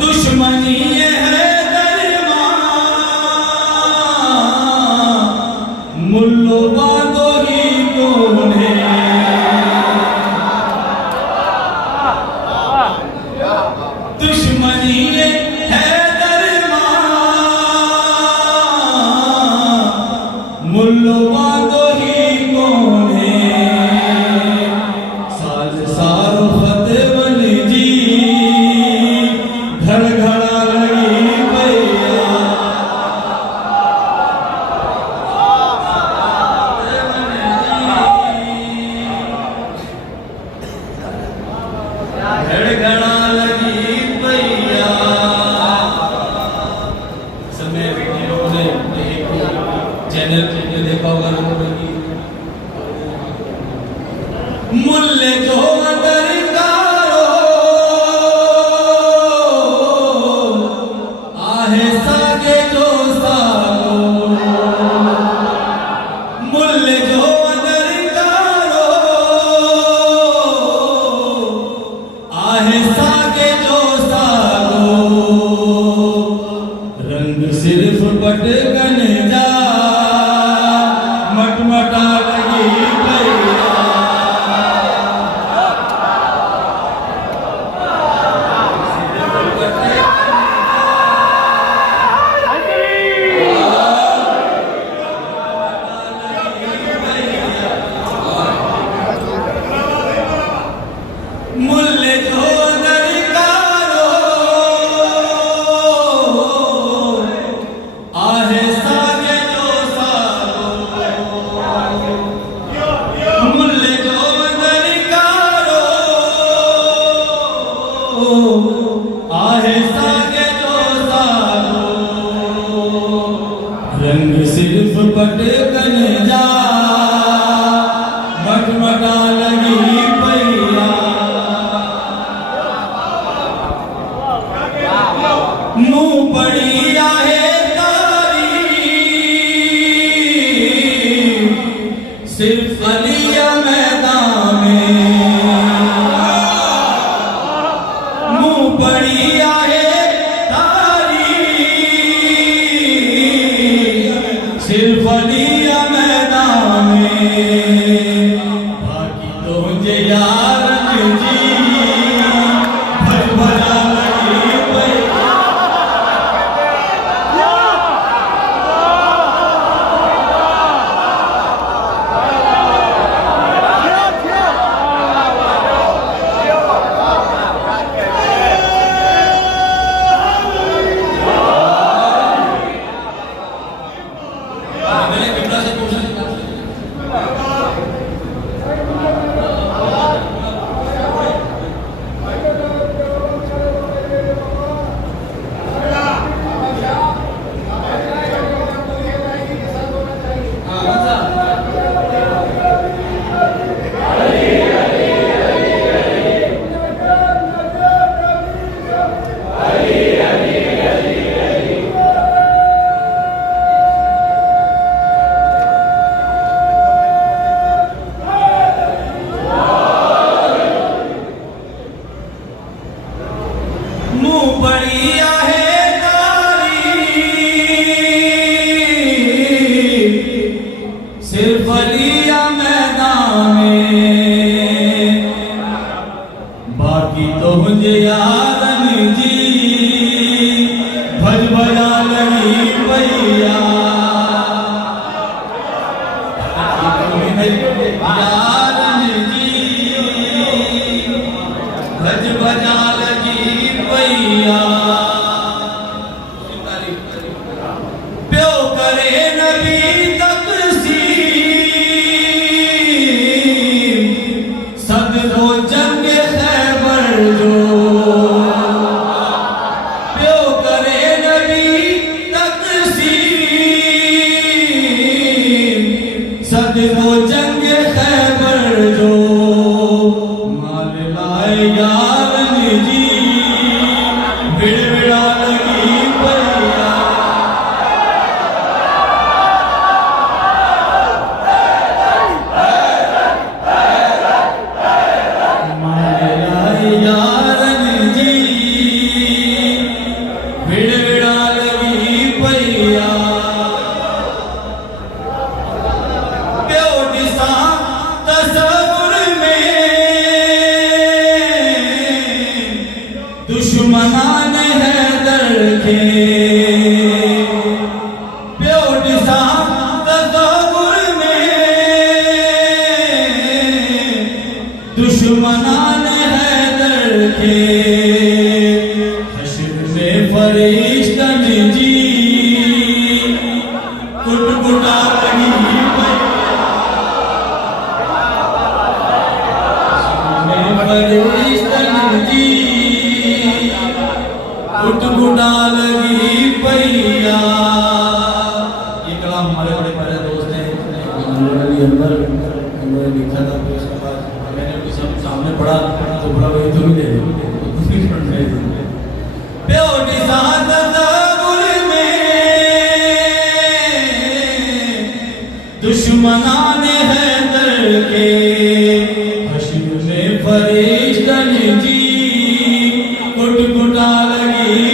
दुश्मनी ये है दरमां मुल्लो बादो ही कोने दुश्मनी ये है दरमां मुल्लो बादो ही कोने साज सारो खत बन जी घर घड़ा लगी पैया घर घड़ा लगी पैया समय ने चैनल पे देखा होगा लोगों ने मुल्ले जो अदर कारो आहे सागे जो सारो मुल्ले जो अदर कारो आहे सागे जो सारो रंग सिर्फ पटकन जा मटमटा लगी पैया मुल्ले जो दरकारो आहे सागे जो सारो मुल्ले जो दरकारो आहे सागे जो सारो रंग सिर्फ पटकन जा मटमटा लगी पैया मुंह पड़ी आहे तारी सिर्फ अलिया मैदान में मुंह पड़ी आहे तारी सिर्फ अलिया मैदान में बाकी तो मुझे यार जी भज भजा लगी पैया मुंह पड़ी आहे तारी सिर्फ अलिया मैदान में बाकी तो मुझे यारन जी भज भजा लगी पैया यारन जी भज भजा लगी पैया प्यो करे नबी तकसीम सदरो जंग खैबर जो प्यो करे नबी तकसीम सदरो जंग खैबर जो माल लाए यारन जी दुश्मनान हैदर के बेओडिसा तसव्वुर में दुश्मनान हैदर के हश्र में फरिश्तन जी कुटकुटा लगी फरिश्तन जी कुटकुटा लगी पैया। ये कलाम हमारे बड़े प्यारे दोस्त हैं अंदर उन्होंने लिखा था, फिर उसके बाद मैंने उनके सामने पढ़ा तो बोला भाई तुम ही दे दो। बेओडिसा तसव्वुर में दुश्मनान हैदर के हश्र में फरिश्तन जी कुटकुटा लगी